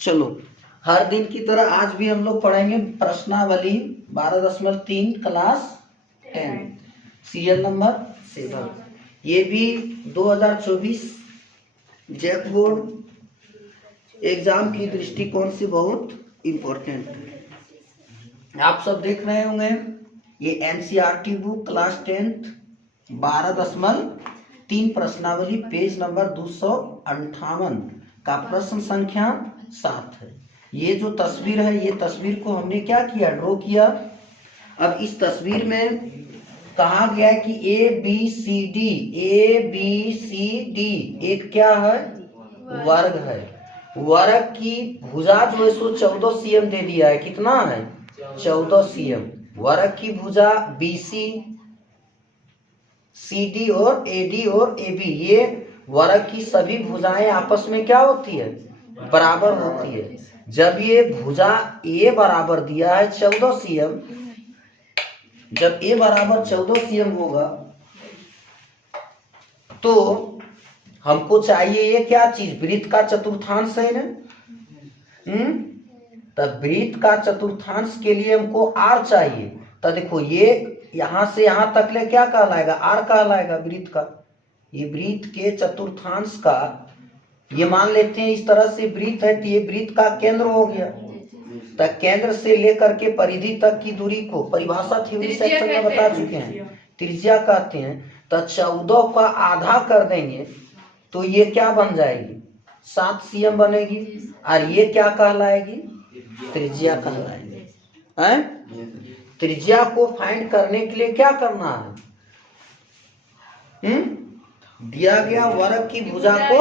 चलो, हर दिन की तरह आज भी हम लोग पढ़ेंगे प्रश्नावली 12.3 क्लास 10 सीरियल नंबर 7। ये भी 2024 जैक बोर्ड एग्जाम की दृष्टिकोण से बहुत इम्पोर्टेंट है। आप सब देख रहे होंगे ये एनसीईआरटी बुक क्लास 10 12.3 प्रश्नावली पेज नंबर 258 का प्रश्न संख्या 7 है। ये जो तस्वीर है, ये तस्वीर को हमने क्या किया, ड्रॉ किया। अब इस तस्वीर में कहा गया है कि ए बी सी डी एक क्या है, वर्ग है। वर्ग की भुजा जो है सो 14 cm दे दिया है। कितना है, 14 cm। वर्ग की भुजा BC, CD और AD और AB, ये वर्ग की सभी भुजाएं आपस में क्या होती है, बराबर होती है। जब ये भुजा A बराबर दिया है 14 cm, जब A बराबर 14 cm होगा तो हमको चाहिए ये क्या चीज, वृत्त का चतुर्थांश है ना। तब वृत्त का चतुर्थांश के लिए हमको R चाहिए। तो देखो ये यहां से यहां तक ले क्या कहलाएगा, R कहलाएगा वृत्त का। ये वृत्त के चतुर्थांश का, ये मान लेते हैं इस तरह से वृत्त है तो ये वृत्त का केंद्र हो गया। तो केंद्र से लेकर के परिधि तक की दूरी को परिभाषा थ्योरी सेक्शन में बता चुके हैं, त्रिज्या कहते हैं। तो 14 का आधा कर देंगे तो ये क्या बन जाएगी, 7 cm बनेगी। और ये क्या कहलाएगी, त्रिज्या कहलाएगी। त्रिज्या को फाइंड करने के लिए क्या करना है, दिया गया वर्ग की भुजा को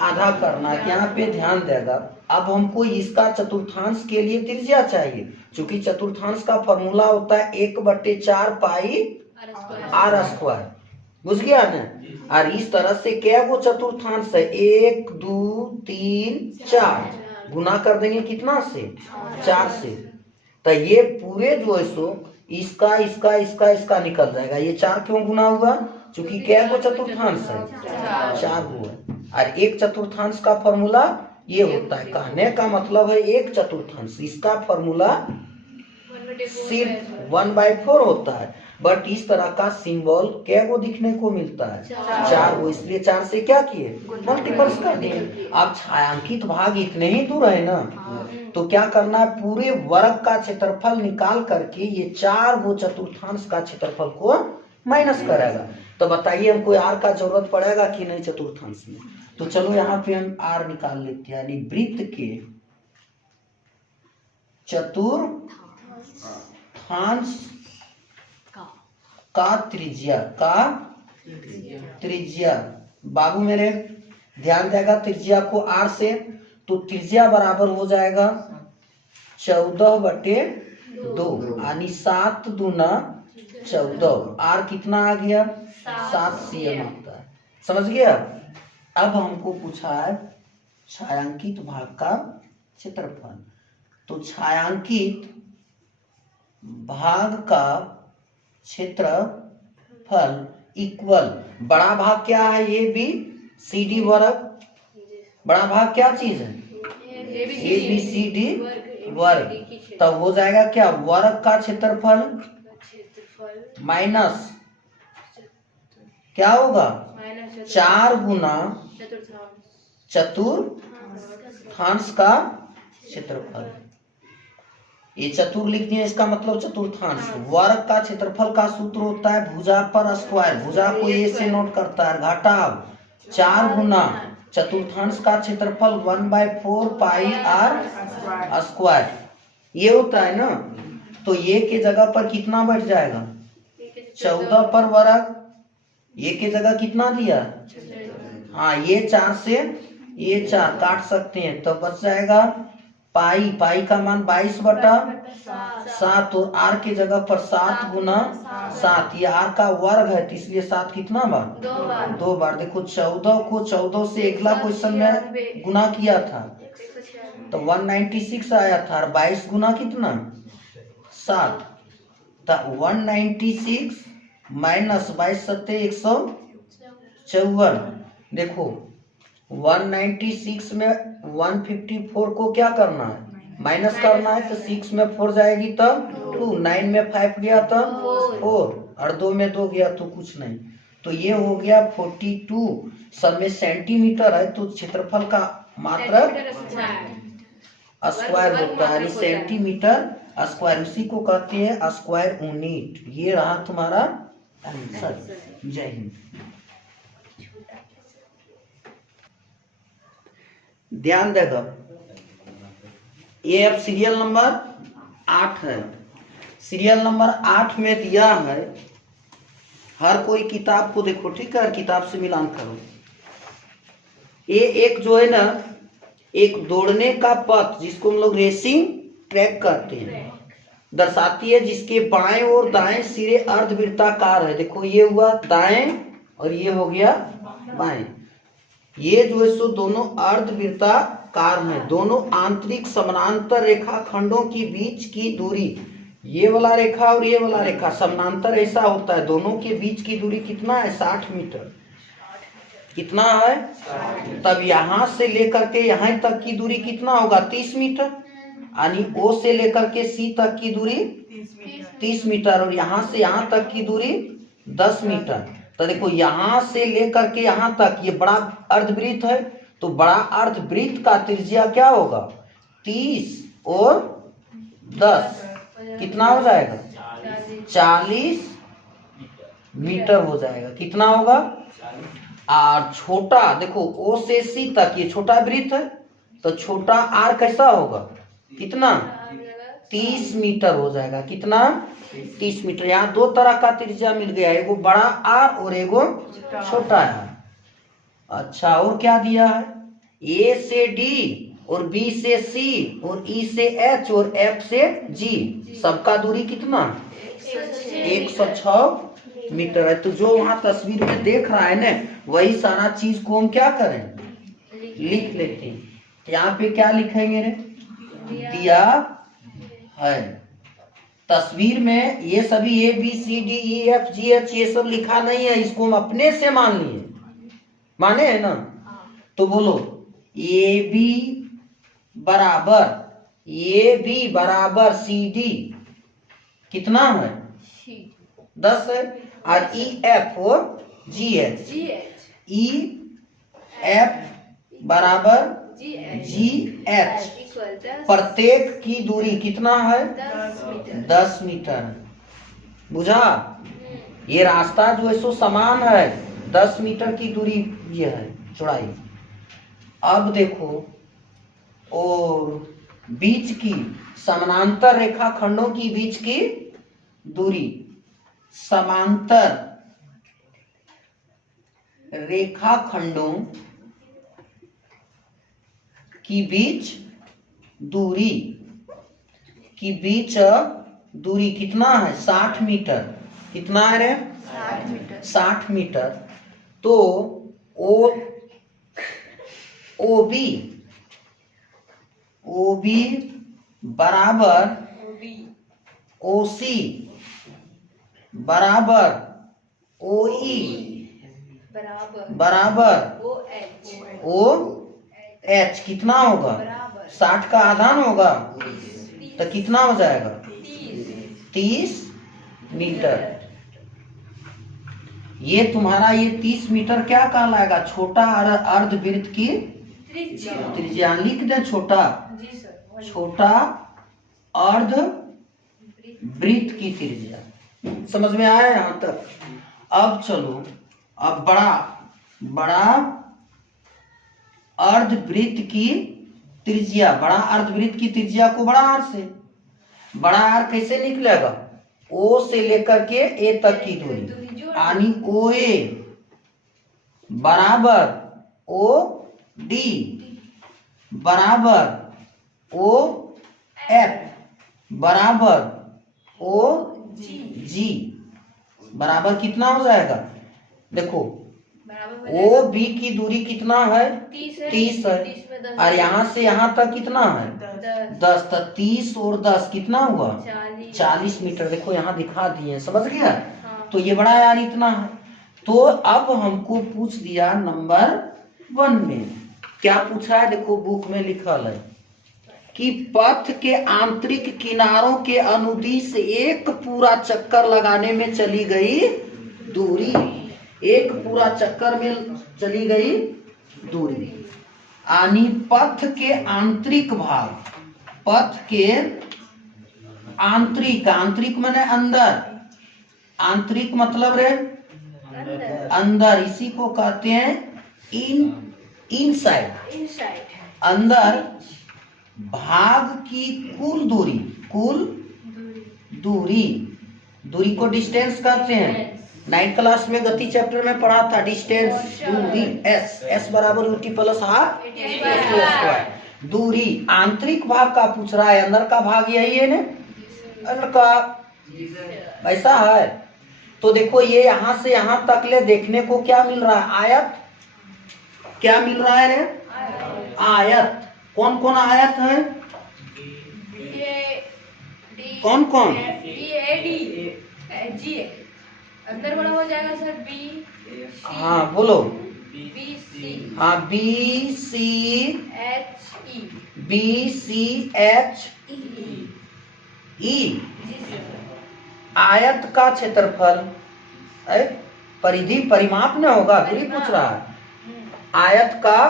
आधा करना है। यहाँ पे ध्यान देगा। अब हमको इसका चतुर्थांश के लिए त्रिज्या चाहिए, क्योंकि चतुर्थांश का फॉर्मूला होता है 1/4 पाई R स्क्वायर। बुझ गया ना। और इस तरह से क्या वो चतुर्थांश है, 1 2 3 4 गुना कर देंगे कितना से, 4 से। तो ये पूरे जो है सो इसका इसका इसका इसका निकल जाएगा। ये 4 क्यों गुना हुआ, क्योंकि क्या वो चतुर्थांश है, 4 हुआ। और एक चतुर्थांश का फॉर्मूला ये होता है, कहने का मतलब है एक चतुर्थांश, इसका फॉर्मूला सिर्फ 1/4 होता है। बट इस तरह का सिंबल क्या वो दिखने को मिलता है, 4 वो, इसलिए 4 से क्या किए, मल्टीपल्स कर दिए। अब छायांकित भाग इतने ही दूर है ना, तो क्या करना है, पूरे वर्ग का क्षेत्रफल निकाल करके ये 4 वो चतुर्थांश का क्षेत्रफल को माइनस करेगा। तो बताइए हमको R का जरूरत पड़ेगा कि नहीं चतुर्थांश में। तो चलो यहाँ पे हम R निकाल लेते हैं, यानी वृत्त के चतुर्थांश का त्रिज्या बाबू मेरे ध्यान देगा, त्रिज्या को R से, तो त्रिज्या बराबर हो जाएगा 14/2, यानी 7 दूना 14। R कितना आ गया, 7 cm आता है। समझ गया। अब हमको पूछा है छायांकित भाग का क्षेत्रफल। तो छायांकित भाग का क्षेत्रफल इक्वल, बड़ा भाग क्या है, ये भी CD वर्ग। बड़ा भाग क्या चीज है, ABCD वर्ग। तब हो जाएगा क्या, वर्ग का क्षेत्रफल माइनस क्या होगा, 4 गुना चतुर्थांश का क्षेत्रफल। ये चतुर लिख दिया, इसका मतलब चतुर्थांश। वर्ग का क्षेत्रफल का सूत्र होता है भुजा पर स्क्वायर, भुजा को A से नोट करता है, घटाव 4 गुना चतुर्थांश का क्षेत्रफल 1/4 पाई R स्क्वायर। ये होता है ना। तो ये के जगह पर कितना बढ़ जाएगा, 14 पर वर्ग। ये के जगह कितना दिया, हाँ, ये 4 से ये 4 काट सकते हैं, तो बच जाएगा पाई। पाई का मान 22/7, और R के जगह पर 7 गुना 7। ये R का वर्ग है, तो इसलिए 7 कितना बार, 2 बार। देखो 14 को 14 से अगला क्वेश्चन में गुना किया था तो 196 आया था, और 22 गुना कितना, 7। तो 196 माइनस 22 × 7 = 154। देखो 196 में 154 को क्या करना है, माइनस करना है। तो 6 में 4 जाएगी तब 2, 9 में 5 गया तब 4, और 2 में 2 गया तो कुछ नहीं। तो ये हो गया 42। सब में सेंटीमीटर है तो क्षेत्रफल का मात्रक स्क्वायर होता है, सेंटीमीटर स्क्वायर, उसी को कहते हैं स्क्वायर यूनिट। ये रहा तुम्हारा आंसर। जय हिंद। ध्यान देगा, ये अब सीरियल नंबर 8 है। सीरियल नंबर 8 में दिया है, हर कोई किताब को देखो, ठीक है, किताब से मिलान करो। ये एक जो है ना, एक दौड़ने का पथ जिसको हम लोग रेसिंग ट्रैक कहते हैं, दर्शाती है, जिसके बाएं और दाएं सिरे अर्धवृत्ताकार है। देखो ये हुआ दाएं और ये हो गया बाएं। ये जो है सो दोनों अर्धवृत्ताकार हैं। दोनों आंतरिक समानांतर रेखा खंडों के बीच की दूरी, ये वाला रेखा और ये वाला रेखा समानांतर ऐसा होता है, दोनों के बीच की दूरी कितना है, 60 मीटर। कितना है? तब यहां से लेकर के यहां तक की दूरी कितना होगा, 30 मीटर। यानी ओ से लेकर के सी तक की दूरी 30 मीटर, और यहां से यहां तक की दूरी 10 मीटर। तो देखो यहां से लेकर के यहां तक ये बड़ा अर्धवृत्त है, तो बड़ा अर्धवृत्त का त्रिज्या क्या होगा, 30 और 10 कितना हो जाएगा, 40 मीटर हो जाएगा। कितना होगा? और छोटा देखो ओ से सी तक ये छोटा वृत्त है, तो छोटा आर कैसा होगा, कितना, 30 मीटर हो जाएगा। कितना, 30 मीटर। यहाँ दो तरह का त्रिज्या मिल गया, एगो बड़ा आर और एगो छोटा आर। अच्छा, और क्या दिया है, ए से डी और बी से सी और ई से एच और एफ से जी, सबका दूरी कितना, 106 मीटर है। तो जो वहां तस्वीर में देख रहा है ना, वही सारा चीज को हम क्या करें, लिख लेते हैं। यहाँ पे क्या लिखेंगे रे, दिया है। तस्वीर में ये सभी A B C D E F G H ये सब लिखा नहीं है, इसको हम अपने से मान लिए, माने है ना। तो बोलो ए बी बराबर सी डी कितना है, 10 है। और ई एफ और जी एच, ई एफ बराबर जी एच, प्रत्येक की दूरी कितना है, 10 मीटर। बुझा? ये रास्ता जो है सो समान है, 10 मीटर की दूरी ये है चौड़ाई। अब देखो, और बीच की समानांतर रेखा खंडों की बीच की दूरी, समांतर रेखा खंडों की बीच दूरी दूरी कितना है, 60 मीटर। कितना है रे, 60 मीटर। तो ओ बी बराबर ओ सी बराबर ओ ई बराबर ओ एच कितना होगा, 60 का आधान होगा, तो कितना हो जाएगा, 30 मीटर। ये तुम्हारा ये 30 मीटर क्या कहलाएगा, छोटा अर्धवृत्त की त्रिज्या। लिख दे छोटा अर्धवृत्त की त्रिज्या। समझ में आया यहाँ तक? अब चलो, अब बड़ा अर्धवृत्त की त्रिज्या, बड़ा अर्धवृत्त की त्रिज्या को बड़ा आर से, बड़ा आर कैसे निकलेगा, ओ से लेकर के ए तक की दूरी, यानी ओ ए बराबर ओ डी बराबर ओ एफ बराबर ओ जी बराबर कितना हो जाएगा, देखो ओ बी की दूरी कितना है, 30 है, और यहाँ से यहाँ तक कितना है, 10। तो 30 और 10 कितना हुआ, 40 मीटर। देखो यहाँ दिखा दिए, समझ गया? तो ये बड़ा यार इतना है। तो अब हमको पूछ दिया नंबर वन में। क्या पूछा है, देखो बुक में लिखा है कि पथ के आंतरिक किनारों के अनुदिश एक पूरा चक्कर लगाने में चली गई दूरी, एक पूरा चक्कर में चली गई दूरी। यानी पथ के आंतरिक भाग, पथ के आंतरिक, आंतरिक माने अंदर, आंतरिक मतलब रे अंदर, इसी को कहते हैं इनसाइड, अंदर भाग की कुल दूरी, कुल दूरी को डिस्टेंस कहते हैं। 9th क्लास में गति चैप्टर में पढ़ा था, डिस्टेंस दूरी, एस बराबर यूटी प्लस हाफ स्क्वायर। दूरी आंतरिक भाग का पूछ रहा है, अंदर का भाग यही है ना, अंदर का ऐसा है। तो देखो ये यहाँ से यहाँ तक ले देखने को क्या मिल रहा है, आयत, क्या मिल रहा है रे, आयत। कौन कौन आयत है, कौन कौन, अंदर बड़ा हो जाएगा सर, बी, हाँ बोलो, बी सी, हाँ B C H E, B C H E. आयत का क्षेत्रफल, परिधि परिमाप न होगा, दूरी पूछ रहा है। आयत का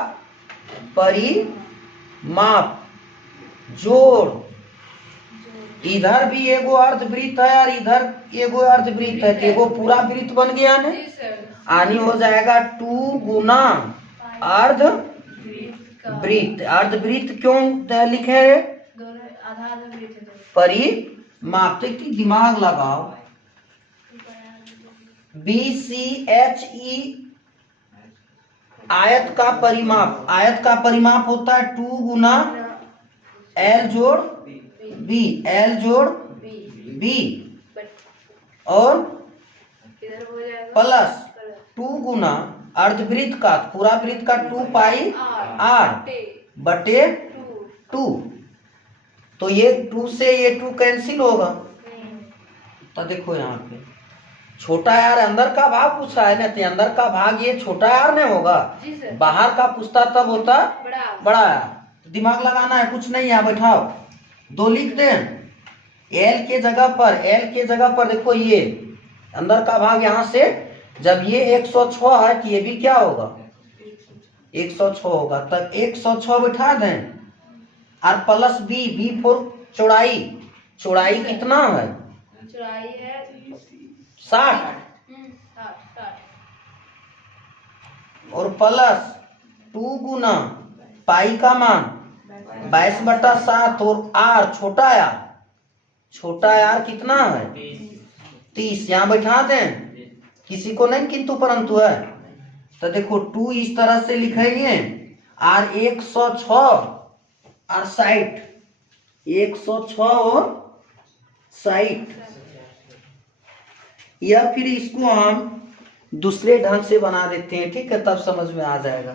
परिमाप, जोड़, इधर भी एगो अर्धवृत्त है और इधर एगो अर्धवृत्त है, तो एगो पूरा वृत्त बन गया ना, आनी हो जाएगा 2 गुना अर्धवृत्त। अर्धवृत्त क्यों लिखे रे, परिमाप। तो दिमाग लगाओ, बी सी एच ई आयत का परिमाप, आयत का परिमाप होता है 2 गुना एल जोड़ बी, एल जोड़ बी, और प्लस 2 गुना अर्धवृत्त का, पूरा वृत्त का 2 पाई आर बटे 2। तो ये 2 से ये 2 कैंसिल होगा। तो देखो यहाँ पे छोटा यार अंदर का भाग पूछा है ना, तो अंदर का भाग ये छोटा यार नहीं होगा, बाहर का पूछता तब होता बड़ा यार। दिमाग लगाना है, कुछ नहीं है, बैठाओ, 2 लिख दें। एल के जगह पर, एल के जगह पर देखो ये अंदर का भाग, यहाँ से जब ये 106 है तो ये भी क्या होगा 106 होगा, तब 106 बैठा दें। और प्लस बी, बी फोर चौड़ाई, चौड़ाई कितना है, चौड़ाई है 60, और प्लस 2 गुना पाई का मान 22/7, और आर छोटा यार, छोटा यार कितना है 30, यहाँ बैठा दें, किसी को नहीं किंतु परंतु है। तो देखो 2 इस तरह से लिखेंगे, और 106 और 60, 106 और 60, या फिर इसको हम दूसरे ढंग से बना देते हैं, ठीक है, तब समझ में आ जाएगा।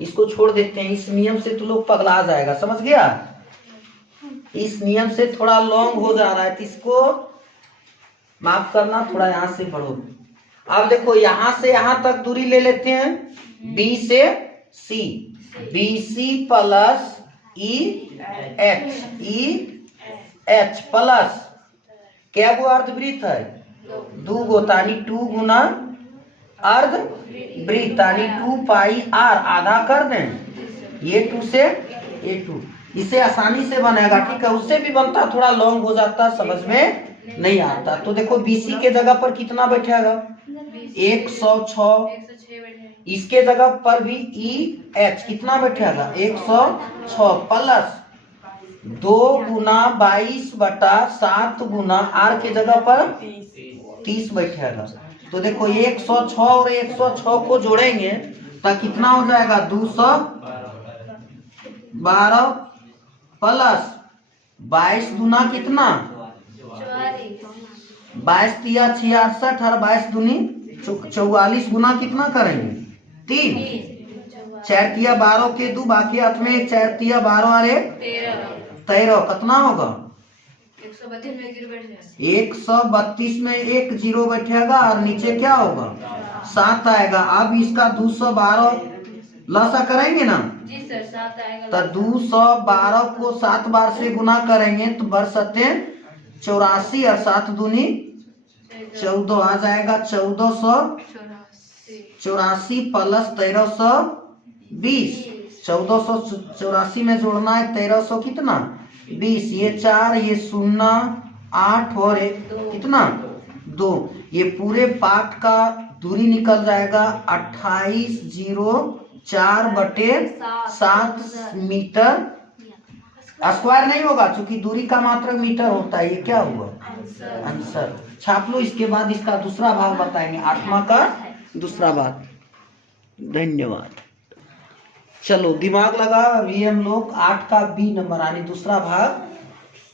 इसको छोड़ देते हैं, इस नियम से तो लोग पगला जाएगा, समझ गया। इस नियम से थोड़ा लॉन्ग हो जा रहा है, तो इसको माफ करना, थोड़ा यहाँ से बढ़ो। अब देखो यहाँ से यहाँ तक दूरी ले लेते हैं, बी से C, B C plus E H plus क्या गो अर्धवृत्त है 2 गो, तानी 2 गुना अर्धवृत्त, तानी 2 पाई आर, आधा कर दें, ये 2 से ये 2, इसे आसानी से बनेगा, ठीक है। उससे भी बनता, थोड़ा लॉन्ग हो जाता, समझ में नहीं आता। तो देखो बीसी के जगह पर कितना बैठेगा 106, इसके जगह पर भी ई एच कितना बैठेगा 106 प्लस 2 गुना 22/7 गुना आर के जगह पर 30 बैठेगा। तो देखो 106 और 106 को जोड़ेंगे तो कितना हो जाएगा 212 प्लस 22 गुना कितना 22 तिया 66 और 22 दूनी 44 गुना कितना करेंगे 3, 4 तिया 12 के 2 बाकी हाथ में 4 तिया 12 और 1 13 कितना होगा 132 में 1 जीरो बैठेगा और नीचे क्या होगा 7 आएगा। अब इसका 212 लसा करेंगे ना, जी सर 7 आएगा। तो 212 को 7 बार से गुना करेंगे तो बढ़ सकते 84 और 7 दूनी 14 आ जाएगा 1484 प्लस 1320। 1484 में जोड़ना है 1300 कितना 20, ये 4 ये 0 8 और 1 कितना 2। ये पूरे पार्ट का दूरी निकल जाएगा 2804/7 मीटर स्क्वायर नहीं होगा, क्योंकि दूरी का मात्रक मीटर होता है। ये क्या हुआ आंसर। छाप लो, इसके बाद इसका दूसरा भाग बताएंगे, 8वां का दूसरा भाग। धन्यवाद। चलो दिमाग लगा, अभी हम लोग 8 का बी नंबर यानी दूसरा भाग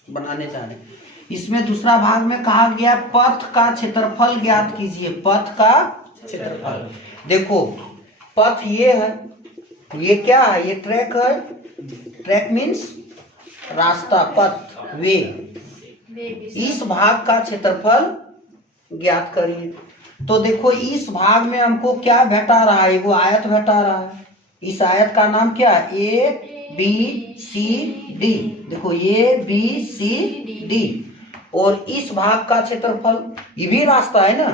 बनाने जा रहे हैं। इसमें दूसरा भाग में कहा गया पथ का क्षेत्रफल ज्ञात कीजिए। पथ का क्षेत्रफल, देखो पथ ये है, ये क्या है, ये ट्रैक है। ट्रैक मीन्स रास्ता, पथ, वे। इस भाग का क्षेत्रफल ज्ञात करिए। तो देखो इस भाग में हमको क्या भेटा रहा है, वो आयत भेटा रहा है। इस आयत का नाम क्या है, ABCD। देखो ABCD। और इस भाग का क्षेत्रफल, ये भी रास्ता है ना,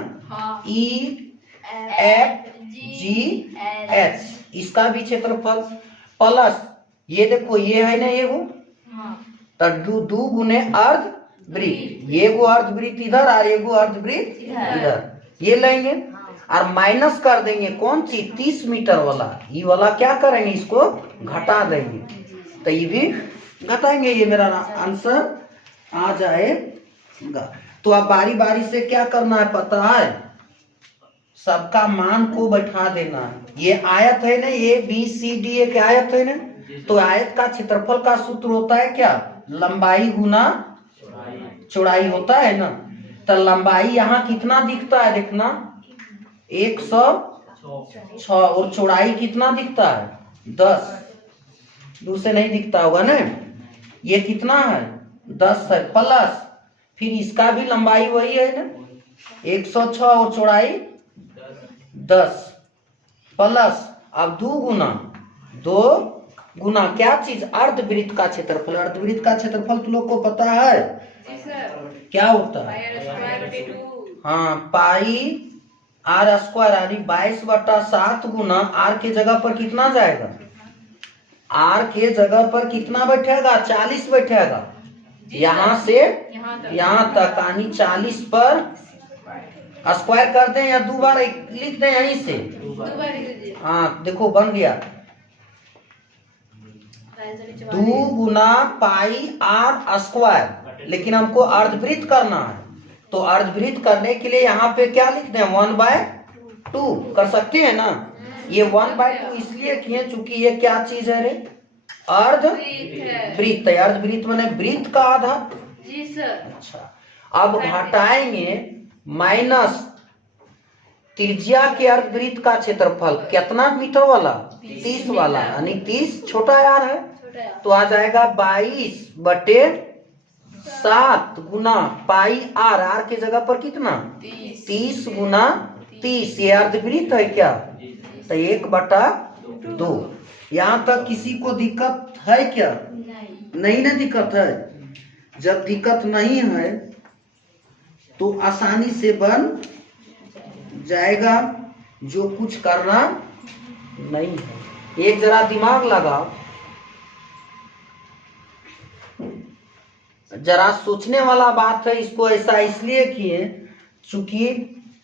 EFGH, इसका भी क्षेत्रफल प्लस ये देखो ये है ना, ये वो तो 2 गुने अर्धवृत्त, ये वो अर्धवृत्त इधर और ये वो अर्धवृत्त इधर, ये लेंगे और माइनस कर देंगे कौन सी 30 मीटर वाला। ये वाला क्या करेंगे, इसको घटा देंगे, तो ये भी घटाएंगे। ये मेरा आंसर आ जाएगा। तो अब बारी बारी से क्या करना है पता है, सबका मान को बैठा देना है। ये आयत है ना, ABCD एक आयत है ना, तो आयत का क्षेत्रफल का सूत्र होता है क्या, लंबाई गुना चौड़ाई होता है ना। तो लंबाई यहाँ कितना दिखता है, देखना 106 और चौड़ाई कितना दिखता है 10, दूर से नहीं दिखता होगा ना। ये कितना है 10 है, प्लस फिर इसका भी लंबाई वही है ना 106 और चौड़ाई 10 प्लस अब 2 गुना क्या चीज, अर्धवृत्त का क्षेत्रफल। अर्धवृत्त का क्षेत्रफल तुम लोग को पता है क्या होता है, हाँ पाई R स्क्वायर यानी 22/7 गुना R के जगह पर कितना जाएगा, R के जगह पर कितना बैठेगा 40 बैठेगा, यहाँ से यहाँ तक यानी 40 पर स्क्वायर कर दें या 2 बार लिख दें यहीं से, हाँ देखो बन गया 2 गुना पाई R स्क्वायर। लेकिन हमको अर्धवृत्त करना है, तो अर्धवृत्त करने के लिए यहाँ पे क्या लिख दें 1/2 कर सकते हैं ना। ये 1/2 इसलिए किए चूंकि ये क्या चीज है रे, अर्धवृत्त। अर्धवृत्त माने वृत्त का आधा। जी सर। अच्छा, अब घटाएंगे माइनस त्रिज्या के अर्धवृत्त का क्षेत्रफल कितना मीटर वाला 30 वाला, यानी 30 छोटा यार है, तो आ जाएगा 22/7 गुना पाई R के जगह पर कितना 30 गुना 30। ये अर्धवृत्त है क्या, तो 1/2। यहाँ तक किसी को दिक्कत है क्या, नहीं ना दिक्कत है। जब दिक्कत नहीं है तो आसानी से बन जाएगा, जो कुछ करना नहीं है। एक जरा दिमाग लगाओ, जरा सोचने वाला बात है। इसको ऐसा इसलिए किए चूंकि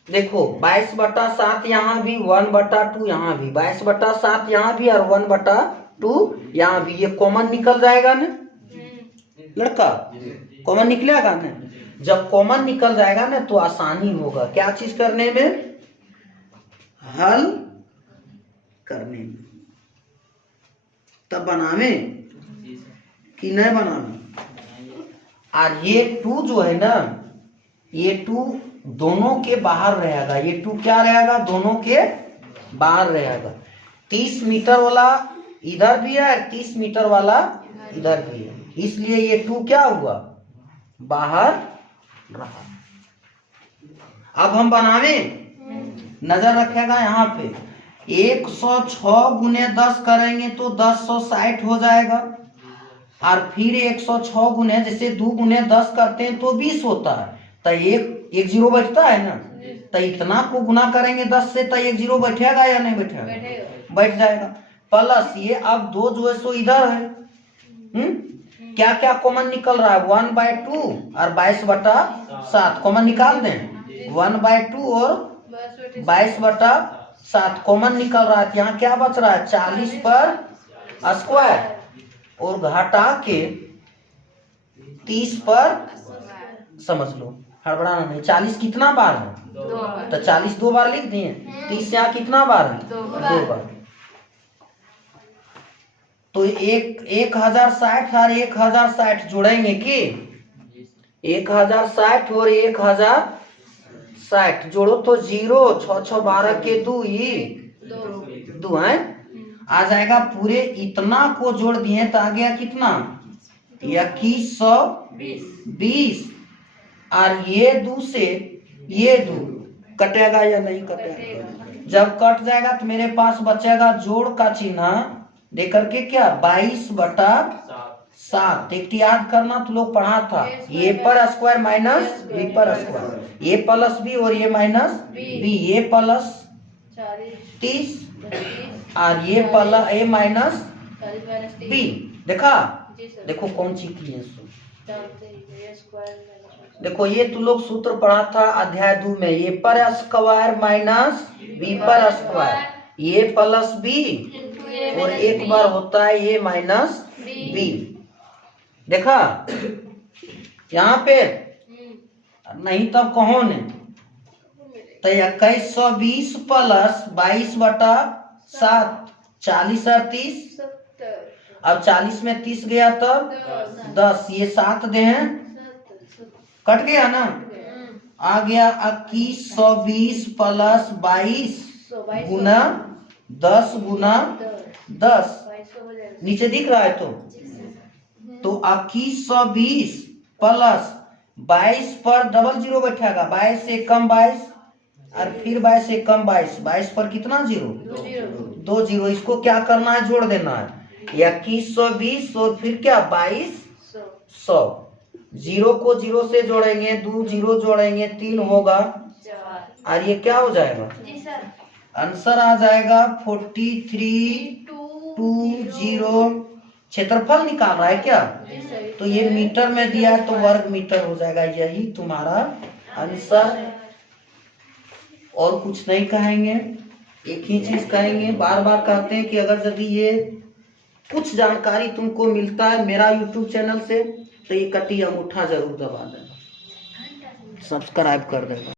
देखो 22/7 यहाँ भी 1/2 यहाँ भी 22/7 यहाँ भी और 1/2 यहाँ भी, ये कॉमन निकल जाएगा ना लड़का, कॉमन निकलेगा ना। जब कॉमन निकल जाएगा ना तो आसानी होगा क्या चीज करने में, हल करने में। तब बनावे कि नहीं बनावे। और ये 2 जो है ना, ये 2 दोनों के बाहर रहेगा। ये 2 क्या रहेगा, दोनों के बाहर रहेगा। 30 मीटर वाला इधर भी है, 30 मीटर वाला इधर भी है, इसलिए ये 2 क्या हुआ बाहर रहा। अब हम बनावे, नजर रखेगा यहाँ पे 106 गुने 10 करेंगे तो 1060 हो जाएगा। और फिर 106 गुने, जैसे 2 गुने 10 करते हैं तो 20 होता है, तो एक जीरो बैठता है ना, तो इतना को गुना करेंगे 10 से, तो एक जीरो बैठेगा या नहीं बैठेगा? बैठेगा। बैठ जाएगा। प्लस ये अब 2 जो है सो इधर है, क्या क्या कॉमन निकल रहा है? 1/2 और 22/7 कॉमन निकाल दें। 1/2 और 22/7 कॉमन निकल रहा है। यहाँ क्या बच रहा है? 40 पर स्क्वायर, और घटा के 30 पर, समझ लो, हड़बड़ाना नहीं। 40 कितना बार है? 2 बार। तो 40 2 बार लिख दिए। 30 यहाँ कितना बार है? 2 2 बार। तो 1060 और 1060 जोड़ेंगे कि 1060 और 1060 जोड़ो तो 0, 6 6 12 के 2 है, आ जाएगा। पूरे इतना को जोड़ दिए तो आ गया कितना? 2120। और ये 2 से ये 2 कटेगा या नहीं कटेगा? जब कट जाएगा तो मेरे पास बचेगा जोड़ का चिन्ह देकर के क्या 22/7। एक याद करना, तो लोग पढ़ा था ए पर स्क्वायर माइनस बी पर स्क्वायर, ए प्लस बी और ये माइनस बी, ए प्लस 30 और ये प्लस ए माइनस बी। देखा? देखो कौन सी की है। देखो ये तो लोग सूत्र पढ़ा था अध्याय 2 में, ए पर स्क्वायर माइनस बी पर स्क्वायर, ए प्लस बी और एक बार होता है ये माइनस बी। देखा? यहाँ पे नहीं तब कहो ने, तो 2120 प्लस 22/7 40 और 30। अब 40 में 30 गया तब 10, ये 7 दे हैं, कट गया ना, आ गया 2120 प्लस 22 गुना 10 गुना 10, नीचे दिख रहा है। तो 2120 प्लस 22 पर डबल जीरो बैठेगा, 22 से कम 22 और फिर 22 से कम 22, 22 पर कितना जीरो? 2 जीरो। इसको क्या करना है? जोड़ देना है। 2120 और फिर क्या 2200। जीरो को जीरो से जोड़ेंगे, 2 जीरो जोड़ेंगे 3 होगा, और ये क्या हो जाएगा? आंसर आ जाएगा 4320। क्षेत्रफल निकाल रहा है क्या? तो ये मीटर में दिया है तो वर्ग मीटर हो जाएगा। यही तुम्हारा आंसर। और कुछ नहीं कहेंगे, एक ही चीज कहेंगे। बार बार कहते हैं कि अगर यदि ये कुछ जानकारी तुमको मिलता है मेरा YouTube चैनल से, तो ये कटी अंगूठा जरूर दबा देना, सब्सक्राइब कर देना।